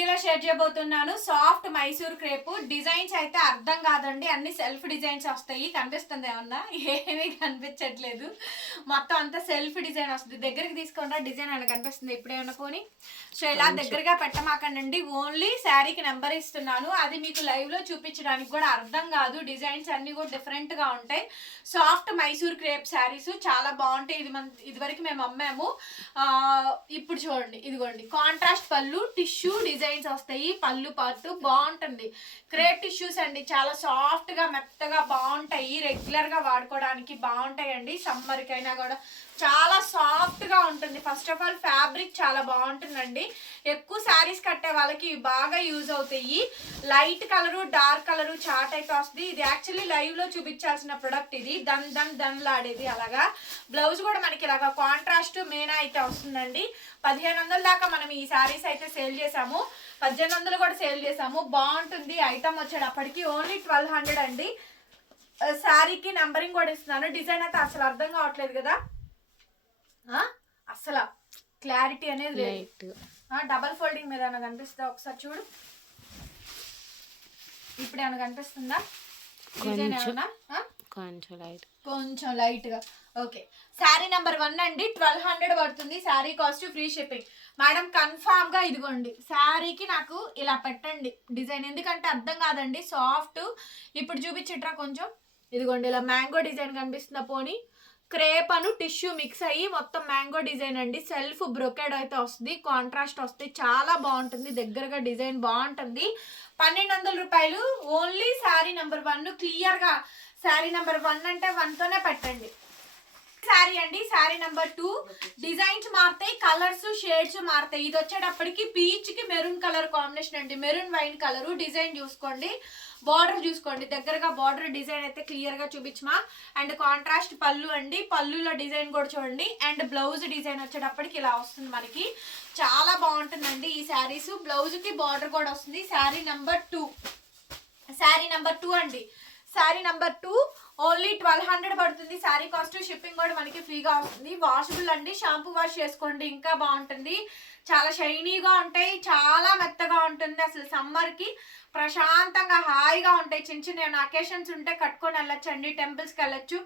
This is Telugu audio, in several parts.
వీడియోలో షేర్ చేయబోతున్నాను. Soft Mysore crepe. డిజైన్స్ అయితే అర్థం కాదండి. అన్ని సెల్ఫ్ డిజైన్స్ వస్తాయి. కనిపిస్తుంది ఏమన్నా? ఏమీ కనిపించట్లేదు. మొత్తం అంతా సెల్ఫ్ డిజైన్ వస్తుంది. దగ్గరికి తీసుకుంటా డిజైన్ అని కనిపిస్తుంది? ఇప్పుడేమన్నా పోనీ సో ఇలా దగ్గరగా పెట్టమాకండి ఓన్లీ శారీకి నెంబర్ ఇస్తున్నాను. అది మీకు లైవ్లో చూపించడానికి కూడా అర్థం కాదు. డిజైన్స్ అన్ని కూడా డిఫరెంట్గా ఉంటాయి. సాఫ్ట్ మైసూర్ క్రేప్ శారీస్ చాలా బాగుంటాయి. ఇది మన ఇదివరకు మేము అమ్మాము. ఇప్పుడు చూడండి. ఇదిగోండి. కాంట్రాస్ట్ పళ్ళు టిష్యూ డిజైన్స్ వస్తాయి పళ్ళు పాటు బాగుంటుంది. క్రేప్ టిష్యూస్ అండి చాలా సాఫ్ట్గా మెత్తగా బాగుంటాయి. రెగ్యులర్గా వాడుకోవడానికి బాగుంటాయండి. సమ్మర్కి అయినా కూడా చాలా సాఫ్ట్గా ఉంటుంది. ఫస్ట్ ఆఫ్ ఆల్ ఫ్యాబ్రిక్ చాలా బాగుంటుందండి. ఎక్కువ శారీస్ కట్టే వాళ్ళకి బాగా యూజ్ అవుతాయి. లైట్ కలరు డార్క్ కలరు చాట్ అయితే వస్తుంది. ఇది యాక్చువల్లీ లైవ్లో చూపించాల్సిన ప్రొడక్ట్ ఇది. దన్ దన్ దన్ లాడేది అలాగా. బ్లౌజ్ కూడా మనకి ఇలాగా కాంట్రాస్ట్ మేనా అయితే వస్తుందండి. పదిహేను వందల దాకా మనం ఈ శారీస్ అయితే సేల్ చేసాము పద్దెనిమిది వందలు కూడా సేల్ చేసాము బాగుంటుంది. ఐటమ్ వచ్చేటప్పటికి ఓన్లీ ట్వెల్వ్ హండ్రెడ్ అండి. Uh, శారీకి నెంబరింగ్ కూడా ఇస్తున్నాను. డిజైన్ అయితే అసలు అర్థం కావట్లేదు కదా. అసలు క్లారిటీ అనేది ఆ, డబల్ ఫోల్డింగ్ మీద ఏమైనా కనిపిస్తుందా? ఒకసారి చూడు. ఇప్పుడు ఏమైనా కనిపిస్తుందా? డిజైన్ ఆ? కొంచెం లైట్ కొంచెం లైట్గా. ఓకే శారీ నెంబర్ వన్ అండి. ట్వెల్వ్ హండ్రెడ్ పడుతుంది. Sari cost free shipping madam కన్ఫామ్గా ఇదిగోండి. శారీకి నాకు ఇలా పెట్టండి. డిజైన్ ఎందుకంటే అర్థం కాదండి. సాఫ్ట్ ఇప్పుడు చూపించట్రా కొంచెం. ఇదిగోండి ఇలా మ్యాంగో డిజైన్ కనిపిస్తుందా పోనీ? క్రేప్ అను టిష్యూ మిక్స్ అయ్యి మొత్తం మ్యాంగో డిజైన్ అండి. సెల్ఫ్ బ్రొకెడ్ అయితే వస్తుంది. కాంట్రాస్ట్ వస్తుంది చాలా బాగుంటుంది. దగ్గరగా డిజైన్ బాగుంటుంది. పన్నెండు వందల రూపాయలు. Only sari number one. క్లియర్గా శారీ నెంబర్ వన్ అంటే వన్తోనే పెట్టండి. శారీ అండి శారీ నెంబర్ టూ డిజైన్స్ మారుతాయి కలర్స్ షేడ్స్ మారుతాయి. ఇది వచ్చేటప్పటికి పీచ్కి మెరూన్ కలర్ కాంబినేషన్ అండి. మెరూన్ వైన్ కలర్ డిజైన్ చూసుకోండి. బార్డర్ చూసుకోండి. దగ్గరగా బార్డర్ డిజైన్ అయితే క్లియర్గా చూపించమా. అండ్ కాంట్రాస్ట్ పళ్ళు అండి. పళ్ళులో డిజైన్ కూడా చూడండి. అండ్ బ్లౌజ్ డిజైన్ వచ్చేటప్పటికి ఇలా వస్తుంది మనకి. చాలా బాగుంటుందండి ఈ శారీస్ బ్లౌజ్కి బార్డర్ కూడా వస్తుంది. Sari number two sari number two అండి. Sari number two only twelve hundred పడుతుంది. శారీ కాస్ట్ షిప్పింగ్ కూడా మనకి ఫ్రీగా వస్తుంది. వాషబుల్ అండి. షాంపూ వాష్ చేసుకోండి. ఇంకా బాగుంటుంది. చాలా షైనీగా ఉంటాయి. చాలా మెత్తగా ఉంటుంది. అసలు సమ్మర్కి ప్రశాంతంగా హాయిగా ఉంటాయి. చిన్న చిన్న అకేషన్స్ ఉంటే కట్టుకొని వెళ్ళొచ్చండి. టెంపుల్స్కి వెళ్ళొచ్చు.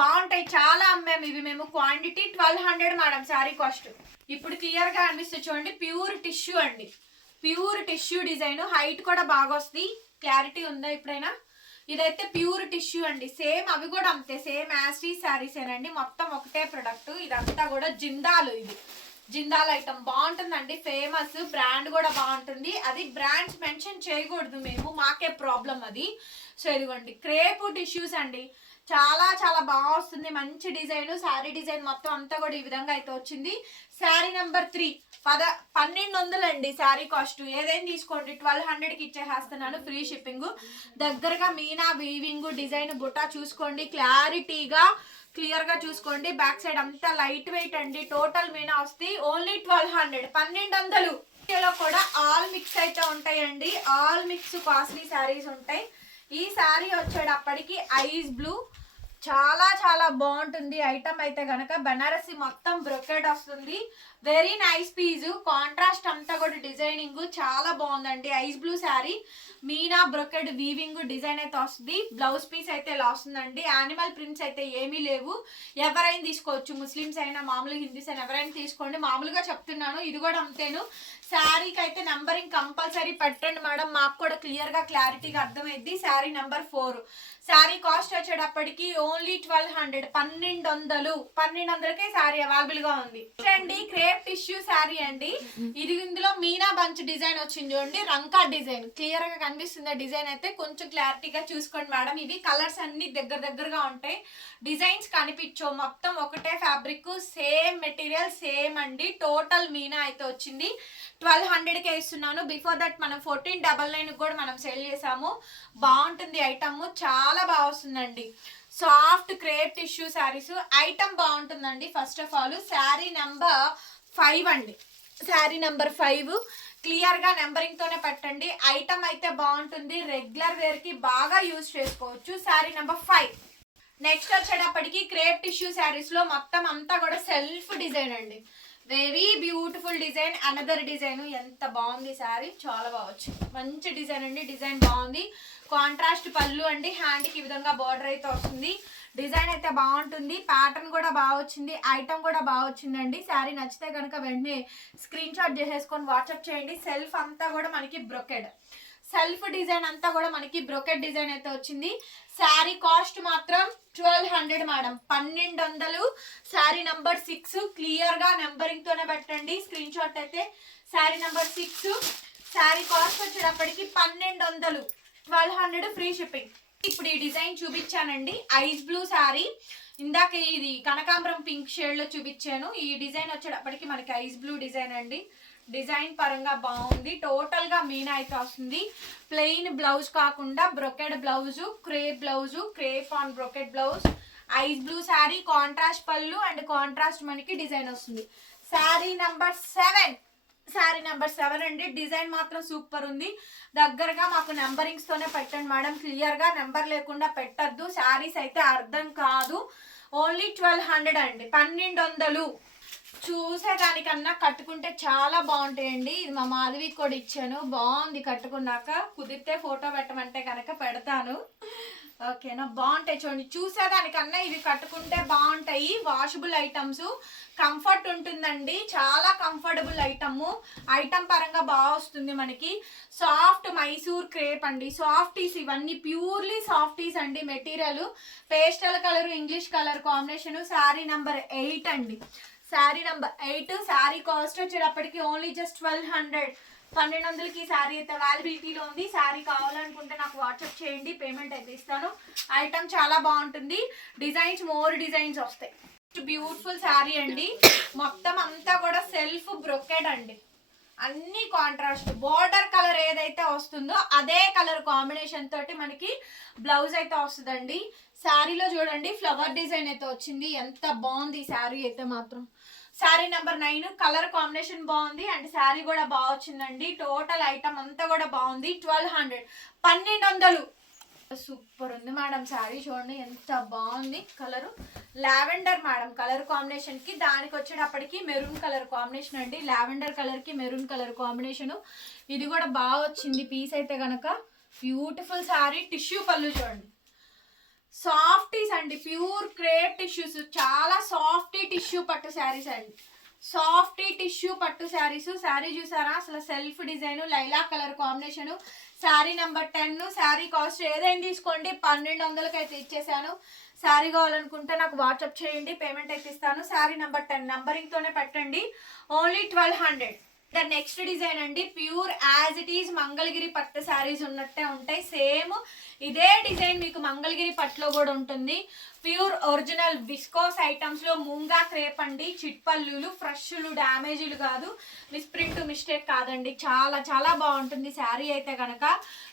బాగుంటాయి. చాలా అమ్మాము ఇవి. మేము quantity twelve hundred madam sari cost ఇప్పుడు క్లియర్గా అనిపిస్తుంది చూడండి. ప్యూర్ టిష్యూ అండి. ప్యూర్ టిష్యూ డిజైన్ హైట్ కూడా బాగా వస్తుంది. క్లారిటీ ఉందా ఎప్పుడైనా? ఇదైతే ప్యూర్ టిష్యూ అండి. సేమ్ అవి కూడా అంతే సేమ్ యాస్టీ శారీసేనండి మొత్తం ఒకటే ప్రొడక్ట్. ఇదంతా కూడా జిందాలు ఇది. జిందాల్ ఐటమ్ బాగుంటుందండి. ఫేమస్ బ్రాండ్ కూడా బాగుంటుంది. అది బ్రాండ్స్ మెన్షన్ చేయకూడదు మేము మాకే ప్రాబ్లం అది. సో ఇదిగోండి క్రేపు టిష్యూస్ అండి. చాలా చాలా బాగా వస్తుంది. మంచి డిజైన్ శారీ డిజైన్ మొత్తం అంతా కూడా ఈ విధంగా అయితే వచ్చింది. Sari number three. పద పన్నెండు వందలండి శారీ కాస్ట్. ఏదైనా తీసుకోండి? ట్వెల్వ్ హండ్రెడ్కి ఇచ్చేసేస్తున్నాను. Free shipping. దగ్గరగా మీనా వీవింగ్ డిజైన్ బుట్ట చూసుకోండి. క్లారిటీగా క్లియర్గా చూసుకోండి. బ్యాక్ సైడ్ అంతా లైట్ వెయిట్ అండి. టోటల్ మీనా వస్తే ఓన్లీ ట్వెల్వ్ హండ్రెడ్. పన్నెండు వందలు. కూడా ఆల్ మిక్స్ అయితే ఉంటాయండి. ఆల్ మిక్స్ కాస్ట్లీ శారీస్ ఉంటాయి. ఈ శారీ వచ్చేటప్పటికి ఐస్ బ్లూ చాలా చాలా బాగుంటుంది. ఐటమ్ అయితే కనుక బనారసి మొత్తం బ్రొకెడ్ వస్తుంది. Very nice piece. కాంట్రాస్ట్ అంతా కూడా డిజైనింగ్ చాలా బాగుందండి. Ice blue sari Meena brocade weaving design అయితే వస్తుంది. బ్లౌజ్ పీస్ అయితే ఇలా వస్తుందండి. యానిమల్ ప్రింట్స్ అయితే ఏమీ లేవు. ఎవరైనా తీసుకోవచ్చు. ముస్లిమ్స్ అయినా మామూలు హిందీస్ అయినా ఎవరైనా తీసుకోండి. మామూలుగా చెప్తున్నాను ఇది కూడా అంతేను. శారీకి అయితే నంబరింగ్ కంపల్సరీ పెట్టండి మేడం. మాకు కూడా క్లియర్గా క్లారిటీగా అర్థమైంది sari number four. Sari cost వచ్చేటప్పటికి ఓన్లీ ట్వెల్వ్ హండ్రెడ్ పన్నెండు వందలు పన్నెండు వందలకే శారీ అవైలబుల్గా ఉంది. అండి క్రేప్ టిష్యూ శారీ అండి. ఇది ఇందులో మీనా బంచ్ డిజైన్ వచ్చింది చూడండి. రంకా డిజైన్. క్లియర్గా కనిపిస్తుంది డిజైన్ అయితే. కొంచెం క్లారిటీగా చూసుకోండి మేడం. ఇవి కలర్స్ అన్ని దగ్గర దగ్గరగా ఉంటాయి. డిజైన్స్ కనిపించవు. మొత్తం ఒకటే ఫ్యాబ్రిక్ సేమ్ మెటీరియల్ సేమ్ అండి. టోటల్ మీనా అయితే వచ్చింది. ట్వెల్వ్ హండ్రెడ్కే ఇస్తున్నాను. బిఫోర్ దట్ మనం ఫోర్టీన్ డబల్ నైన్ కూడా మనం సేల్ చేసాము. బాగుంటుంది ఐటమ్ చాలా బాగా వస్తుందండి. Soft crepe tissue saris item బాగుంటుందండి. First of all sari number five అండి. Sari number five. క్లియర్గా నెంబరింగ్ తోనే పెట్టండి. ఐటమ్ అయితే బాగుంటుంది. రెగ్యులర్ వేర్కి బాగా యూజ్ చేసుకోవచ్చు. Sari number five. నెక్స్ట్ వచ్చేటప్పటికి క్రేప్ టిష్యూ శారీస్లో మొత్తం అంతా కూడా సెల్ఫ్ డిజైన్ అండి. Very beautiful design. Another design. ఎంత బాగుంది శారీ. చాలా బాగొచ్చు మంచి డిజైన్ అండి. డిజైన్ బాగుంది. కాంట్రాస్ట్ పళ్ళు అండి. హ్యాండ్కి ఈ విధంగా బార్డర్ అయితే వస్తుంది. డిజైన్ అయితే బాగుంటుంది ప్యాటర్న్ కూడా బాగా వచ్చింది ఐటమ్ కూడా బాగా వచ్చిందండి శారీ నచ్చితే కనుక వెంటనే స్క్రీన్ షాట్ చేసేసుకొని వాట్సాప్ చేయండి. సెల్ఫ్ అంతా కూడా మనకి బ్రొకెడ్ సెల్ఫ్ డిజైన్ అంతా కూడా మనకి బ్రొకెట్ డిజైన్ అయితే వచ్చింది. శారీ కాస్ట్ మాత్రం ట్వెల్వ్ హండ్రెడ్ మేడం పన్నెండు వందలు. శారీ నంబర్ సిక్స్ క్లియర్గా నెంబరింగ్తోనే పెట్టండి. స్క్రీన్ షాట్ అయితే sari number six sari cost వచ్చేటప్పటికి పన్నెండు వందలు. ట్వెల్వ్ హండ్రెడ్ ఫ్రీ షిప్పింగ్ ఇప్పుడు ఈ డిజైన్ చూపించానండి. ఐస్ బ్లూ శారీ ఇందాక ఇది కనకాంబరం పింక్ షేడ్లో చూపించాను. ఈ డిజైన్ వచ్చేటప్పటికి మనకి ఐస్ బ్లూ డిజైన్ అండి. డిజైన్ పరంగా బాగుంది. టోటల్గా మీనా అయితే వస్తుంది. ప్లెయిన్ బ్లౌజ్ కాకుండా brocade blouse crepe blouse crepe on brocade blouse ice blue sari contrast pallu and contrast మనకి డిజైన్ వస్తుంది. Sari number seven. Sari number seven అండి. డిజైన్ మాత్రం సూపర్ ఉంది. దగ్గరగా మాకు నెంబరింగ్స్ తోనే పెట్టండి మేడం. క్లియర్గా నెంబర్ లేకుండా పెట్టద్దు. శారీస్ అయితే అర్థం కాదు. ఓన్లీ ట్వెల్వ్ హండ్రెడ్ అండి. పన్నెండు వందలు. చూసేదానికన్నా కట్టుకుంటే చాలా బాగుంటాయండి. ఇది మా మాధవి కూడా ఇచ్చాను. బాగుంది కట్టుకున్నాక. కుదిరితే ఫోటో పెట్టమంటే కనుక పెడతాను. ఓకేనా బాగుంటాయి చూడండి. చూసేదానికన్నా ఇవి కట్టుకుంటే బాగుంటాయి. వాషబుల్ ఐటమ్స్ కంఫర్ట్ ఉంటుందండి. చాలా కంఫర్టబుల్ ఐటమ్ ఐటమ్ పరంగా బాగా వస్తుంది మనకి. సాఫ్ట్ మైసూర్ క్రేప్ అండి. సాఫ్టీస్ ఇవన్నీ ప్యూర్లీ సాఫ్టీస్ అండి material pastel colour English colour combination sari number eight అండి. Sari number eight sari cost వచ్చేటప్పటికి ఓన్లీ జస్ట్ ట్వెల్వ్ హండ్రెడ్ పన్నెండు వందలకి శారీ అయితే అవైలబిలిటీలో ఉంది. శారీ కావాలనుకుంటే నాకు వాట్సాప్ చేయండి పేమెంట్ అయితే ఇస్తాను. ఐటమ్ చాలా బాగుంటుంది. డిజైన్స్ మోర్ డిజైన్స్ వస్తాయి. బ్యూటిఫుల్ శారీ అండి. మొత్తం అంతా కూడా సెల్ఫ్ బ్రొకెడ్ అండి. అన్ని కాంట్రాస్ట్ బార్డర్ కలర్ ఏదైతే వస్తుందో అదే కలర్ కాంబినేషన్ తోటి మనకి బ్లౌజ్ అయితే వస్తుందండి. శారీలో చూడండి ఫ్లవర్ డిజైన్ అయితే వచ్చింది. ఎంత బాగుంది ఈ శారీ అయితే మాత్రం. Sari number nine colour combination బాగుంది. అండ్ శారీ కూడా బాగా వచ్చిందండి టోటల్ ఐటమ్ అంతా కూడా బాగుంది. ట్వెల్వ్ హండ్రెడ్ పన్నెండు వందలు. సూపర్ ఉంది మేడం శారీ చూడండి ఎంత బాగుంది కలరు లావెండర్ మేడం కలర్ కాంబినేషన్కి దానికి వచ్చేటప్పటికి మెరూన్ కలర్ కాంబినేషన్ అండి. లావెండర్ కలర్కి మెరూన్ కలర్ కాంబినేషన్ ఇది కూడా బాగా వచ్చింది పీస్ అయితే కనుక బ్యూటిఫుల్ శారీ టిష్యూ పళ్ళు చూడండి. సాఫ్టీస్ అండి ప్యూర్ క్రేప్ టిష్యూస్. చాలా సాఫ్టీ టిష్యూ పట్టు శారీస్ అండి. సాఫ్టీ టిష్యూ పట్టు శారీస్. శారీ చూసారా? అసలు self design Laila colour combination. Sari number ten sari cost ఏదైనా తీసుకోండి. పన్నెండు వందలకి అయితే ఇచ్చేసాను. శారీ కావాలనుకుంటే నాకు వాట్సాప్ చేయండి పేమెంట్ అయితే ఇస్తాను. శారీ నెంబర్ టెన్ నంబరింగ్తోనే పెట్టండి. Only twelve hundred. Next design అండి pure as it is Mangalagiri పట్టు శారీస్ ఉన్నట్టే ఉంటాయి. సేమ్ ఇదే డిజైన్ మీకు మంగళగిరి పట్టులో కూడా ఉంటుంది. ప్యూర్ ఒరిజినల్ విస్కోస్ ఐటమ్స్లో మూంగా క్రేప్ అండి చిట్పల్లులు ఫ్రెష్లు డ్యామేజీలు కాదు. మిస్ప్రింట్ మిస్టేక్ కాదండి. చాలా చాలా బాగుంటుంది శారీ అయితే కనుక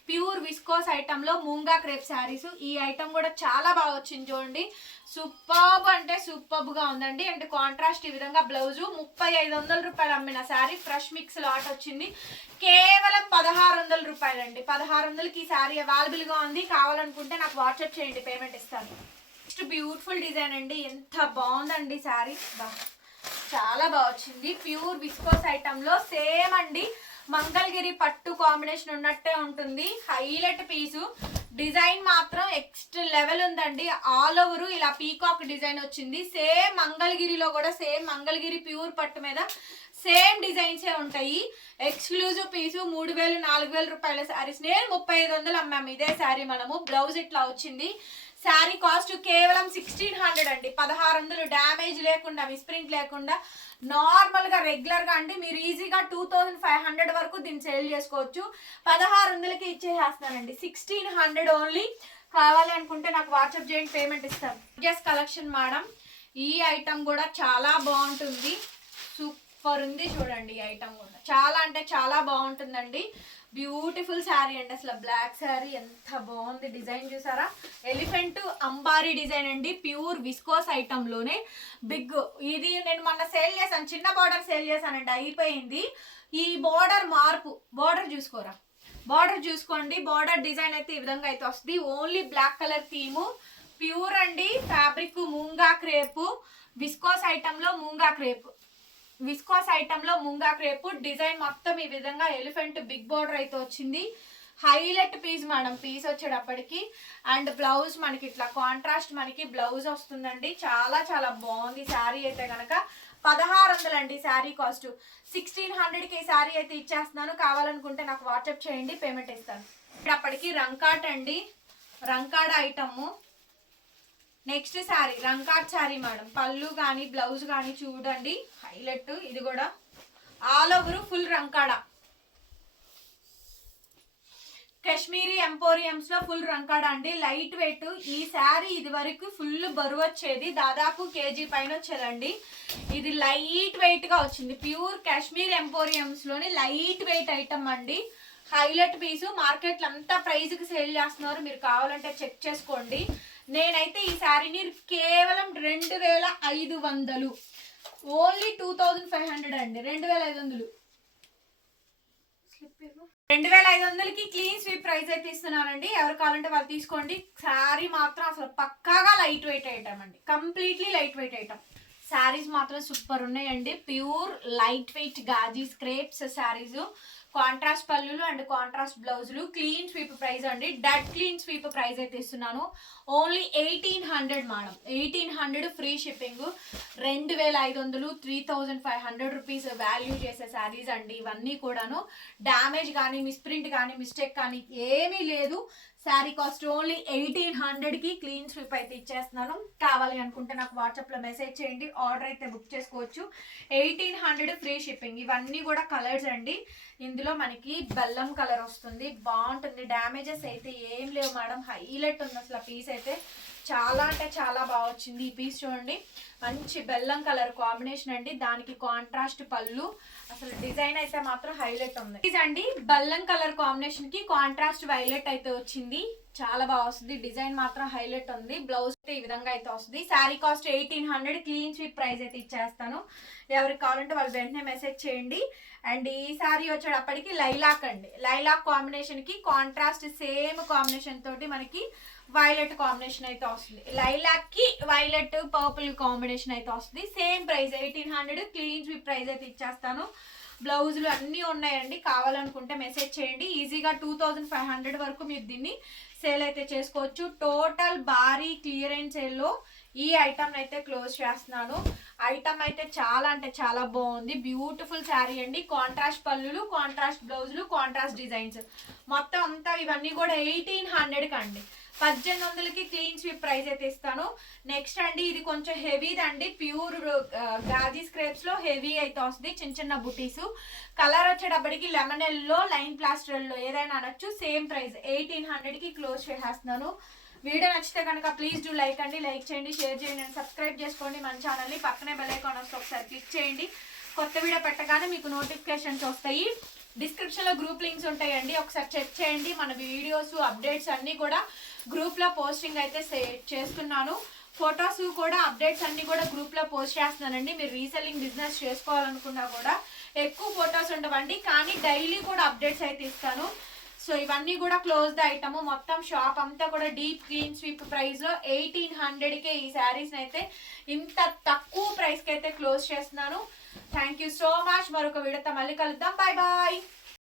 ప్యూర్ విస్కోస్ ఐటమ్లో మూంగా క్రేప్ శారీస్ ఈ ఐటమ్ కూడా చాలా బాగా వచ్చింది చూడండి. సూపర్బ్ అంటే సూపర్బ్గా ఉందండి. అండ్ కాంట్రాస్ట్ ఈ విధంగా బ్లౌజ్ ముప్పై ఐదు వందల రూపాయలు అమ్మిన శారీ ఫ్రెష్ మిక్స్ లాట్ వచ్చింది. కేవలం పదహారు వందల రూపాయలండి. పదహారు వందలకి ఈ శారీ అవైలబుల్గా ఉంది. కావాలనుకుంటే నాకు వాట్సాప్ చేయండి పేమెంట్ ఇస్తాను. నెక్స్ట్ బ్యూటిఫుల్ డిజైన్ అండి. ఎంత బాగుందండి శారీ. చాలా బాగా వచ్చింది. ప్యూర్ విస్కోస్ ఐటమ్లో సేమ్ అండి. మంగళగిరి పట్టు కాంబినేషన్ ఉన్నట్టే ఉంటుంది. హైలైట్ పీసు డిజైన్ మాత్రం ఎక్స్ట్ లెవెల్ ఉందండి. ఆల్ ఓవర్ ఇలా పీకాక్ డిజైన్ వచ్చింది. సేమ్ మంగళగిరిలో కూడా సేమ్ మంగళగిరి ప్యూర్ పట్టు మీద సేమ్ డిజైన్సే ఉంటాయి. ఎక్స్క్లూజివ్ పీసు మూడు వేలు నాలుగు వేల రూపాయల శారీస్ నేను ముప్పై ఐదు వందలు అమ్మాము ఇదే శారీ మనము. బ్లౌజ్ ఇట్లా వచ్చింది. శారీ కాస్ట్ కేవలం సిక్స్టీన్ హండ్రెడ్ అండి. పదహారు వందలు డ్యామేజ్ లేకుండా మిస్ప్రింట్ లేకుండా నార్మల్గా రెగ్యులర్గా అండి. మీరు ఈజీగా టూ థౌజండ్ ఫైవ్ హండ్రెడ్ వరకు దీన్ని సేల్ చేసుకోవచ్చు. పదహారు వందలకి ఇచ్చేసేస్తానండి సిక్స్టీన్ హండ్రెడ్ ఓన్లీ కావాలి అనుకుంటే నాకు వాట్సాప్ చేయండి పేమెంట్ ఇస్తాను జస్ట్ కలెక్షన్ మేడం ఈ ఐటమ్ కూడా చాలా బాగుంటుంది. సూపర్ ఉంది చూడండి ఈ ఐటమ్ కూడా చాలా అంటే చాలా బాగుంటుందండి. బ్యూటిఫుల్ శారీ అండి అసలు. బ్లాక్ శారీ ఎంత బాగుంది డిజైన్ చూసారా? ఎలిఫెంట్ అంబారీ డిజైన్ అండి. ప్యూర్ విస్కోస్ ఐటమ్లోనే బిగ్ ఇది నేను మొన్న సేల్ చేశాను. చిన్న బార్డర్ సేల్ చేశానండి. అయిపోయింది. ఈ బార్డర్ మార్పు. బార్డర్ చూసుకోరా? బార్డర్ చూసుకోండి. బార్డర్ డిజైన్ అయితే ఈ విధంగా అయితే వస్తుంది. Only black colour theme pure అండి. ఫ్యాబ్రిక్ ముంగా క్రేపు విస్కోస్ ఐటమ్లో ముంగా క్రేపు విస్కాస్ ఐటమ్లో ముంగా క్రేపు. డిజైన్ మొత్తం ఈ విధంగా ఎలిఫెంట్ బిగ్ బోర్డర్ అయితే వచ్చింది. హైలైట్ పీస్ మేడం పీస్ వచ్చేటప్పటికి. అండ్ బ్లౌజ్ మనకి ఇట్లా కాంట్రాస్ట్ మనకి బ్లౌజ్ వస్తుందండి. చాలా చాలా బాగుంది శారీ అయితే కనుక పదహారు వందలు అండి శారీ కాస్ట్. సిక్స్టీన్ హండ్రెడ్కి ఈ శారీ అయితే ఇచ్చేస్తున్నాను. కావాలనుకుంటే నాకు వాట్సాప్ చేయండి పేమెంట్ ఇస్తాను. అప్పటికి రంకాట్ అండి. రంకాడ item. Next sari రంకాట్ sari madam pallu కానీ బ్లౌజ్ కానీ చూడండి. హైలైట్ ఇది కూడా. ఆల్ ఓవర్ ఫుల్ రంకాడ. కశ్మీరీ ఎంపోరియంస్లో ఫుల్ రంకాడ అండి. Light weight. ఈ శారీ ఇది వరకు ఫుల్ బరువు వచ్చేది. దాదాపు కేజీ పైన వచ్చేదండి. ఇది లైట్ వెయిట్గా వచ్చింది. ప్యూర్ కాశ్మీర్ ఎంపోరియంస్లోని లైట్ వెయిట్ ఐటమ్ అండి. Highlight piece. మార్కెట్లో అంతా ప్రైస్కి సేల్ చేస్తున్నారు. మీరు కావాలంటే చెక్ చేసుకోండి. నేనైతే ఈ శారీని కేవలం రెండు వేల ఐదు వందలు. Only two thousand five hundred అండి. రెండు వేల ఐదు వందలు. రెండు వేల ఐదు వందలకి క్లీన్ స్వీప్ ప్రైస్ అయితే ఇస్తున్నానండి. ఎవరు కావాలంటే వాళ్ళు తీసుకోండి. శారీ మాత్రం అసలు పక్కాగా లైట్ వెయిట్ ఐటమ్ అండి. Completely light weight item saris మాత్రం సూపర్ ఉన్నాయండి. ప్యూర్ లైట్ వెయిట్ గాజీ స్క్రేప్స్ శారీస్. కాంట్రాస్ట్ పళ్ళులు అండ్ కాంట్రాస్ట్ బ్లౌజులు. క్లీన్ స్వీప్ ప్రైస్ అండి. డట్ క్లీన్ స్వీప్ ప్రైస్ అయితే ఇస్తున్నాను. Only eighteen hundred madam. Eighteen hundred free shipping. రెండు వేల ఐదు వందలు three thousand five hundred rupees value చేసే శారీస్ అండి ఇవన్నీ కూడాను. డ్యామేజ్ కానీ మిస్ప్రింట్ కానీ మిస్టేక్ కానీ ఏమీ లేదు. శారీ కాస్ట్ ఓన్లీ ఎయిటీన్ హండ్రెడ్కి క్లీన్ స్వీప్ అయితే ఇచ్చేస్తున్నాను. కావాలి అనుకుంటే నాకు వాట్సాప్లో మెసేజ్ చేయండి. ఆర్డర్ అయితే బుక్ చేసుకోవచ్చు. ఎయిటీన్ హండ్రెడ్ ఫ్రీ షిప్పింగ్ ఇవన్నీ కూడా కలర్స్ అండి. ఇందులో మనకి బెల్లం కలర్ వస్తుంది. బాగుంటుంది. డ్యామేజెస్ అయితే ఏం లేవు మేడం హైలైట్ ఉంది అసలు పీస్ అయితే. చాలా అంటే చాలా బాగా వచ్చింది. ఈ పీస్ చూడండి. మంచి బెల్లం కలర్ కాంబినేషన్ అండి. దానికి కాంట్రాస్ట్ పళ్ళు. అసలు డిజైన్ అయితే మాత్రం హైలైట్ ఉంది. ఇది అండి. బెల్లం కలర్ కాంబినేషన్కి కాంట్రాస్ట్ వైలెట్ అయితే వచ్చింది. చాలా బాగా వస్తుంది. డిజైన్ మాత్రం హైలైట్ ఉంది. బ్లౌజ్ ఈ విధంగా అయితే వస్తుంది. Sari cost eighteen hundred clean sweep price అయితే ఇచ్చేస్తాను. ఎవరికి కావాలంటే వాళ్ళు వెంటనే మెసేజ్ చేయండి. అండ్ ఈ శారీ వచ్చేటప్పటికి లైలాక్ అండి. లైలాక్ కాంబినేషన్కి కాంట్రాస్ట్ సేమ్ కాంబినేషన్ తోటి మనకి వైలెట్ కాంబినేషన్ అయితే వస్తుంది. లైలాక్కి వైలెట్ పర్పుల్ కాంబినేషన్ అయితే వస్తుంది. Same price eighteen hundred clean sweep price అయితే ఇచ్చేస్తాను. బ్లౌజులు అన్నీ ఉన్నాయండి. కావాలనుకుంటే మెసేజ్ చేయండి. ఈజీగా టూ థౌజండ్ ఫైవ్ హండ్రెడ్ వరకు మీరు దీన్ని సేల్ అయితే చేసుకోవచ్చు. టోటల్ భారీ క్లియరెన్స్ సేల్లో ఈ ఐటమ్ అయితే క్లోజ్ చేస్తున్నాను. ఐటమ్ అయితే చాలా అంటే చాలా బాగుంది. బ్యూటిఫుల్ శారీ అండి. కాంట్రాస్ట్ పళ్ళులు కాంట్రాస్ట్ బ్లౌజులు కాంట్రాస్ట్ డిజైన్స్ మొత్తం అంతా ఇవన్నీ కూడా ఎయిటీన్ హండ్రెడ్కి అండి పద్దెనిమిది వందలకి క్లీన్ స్వీప్ ప్రైస్ అయితే ఇస్తాను. నెక్స్ట్ అండి ఇది కొంచెం హెవీది అండి. ప్యూర్ గాజీ స్క్రేప్స్లో హెవీ అయితే వస్తుంది. చిన్న చిన్న బుటీస్. కలర్ వచ్చేటప్పటికి లెమన్ ఎల్లో లైన్ ప్లాస్టర్లో ఏదైనా అనొచ్చు. సేమ్ ప్రైస్ ఎయిటీన్ హండ్రెడ్కి క్లోజ్ చేసేస్తున్నాను. వీడియో నచ్చితే కనుక ప్లీజ్ డూ లైక్ అండి. లైక్ చేయండి షేర్ చేయండి అండ్ సబ్స్క్రైబ్ చేసుకోండి మన ఛానల్ని పక్కనే బెల్ ఐకాన్ వస్తే ఒకసారి క్లిక్ చేయండి. కొత్త వీడియో పెట్టగానే మీకు నోటిఫికేషన్స్ వస్తాయి. డిస్క్రిప్షన్లో గ్రూప్ లింక్స్ ఉంటాయండి. ఒకసారి చెక్ చేయండి. మన వీడియోస్ అప్డేట్స్ అన్నీ కూడా గ్రూప్లో పోస్టింగ్ అయితే సే- చేస్తున్నాను. ఫొటోస్ కూడా అప్డేట్స్ అన్ని కూడా గ్రూప్లో పోస్ట్ చేస్తున్నానండి. మీరు రీసెల్లింగ్ బిజినెస్ చేసుకోవాలనుకున్నా కూడా ఎక్కువ ఫొటోస్ ఉండవండి. కానీ డైలీ కూడా అప్డేట్స్ అయితే ఇస్తాను. సో ఇవన్నీ కూడా క్లోజ్డ్ ఐటమ్. మొత్తం షాప్ అంతా కూడా deep clean sweep price eighteen హండ్రెడ్కే ఈ శారీస్ అయితే ఇంత తక్కువ ప్రైస్కి అయితే క్లోజ్ చేస్తున్నాను. థ్యాంక్ యూ సో మచ్ మరొక వీడియోతో మళ్ళీ కలుద్దాం. Bye bye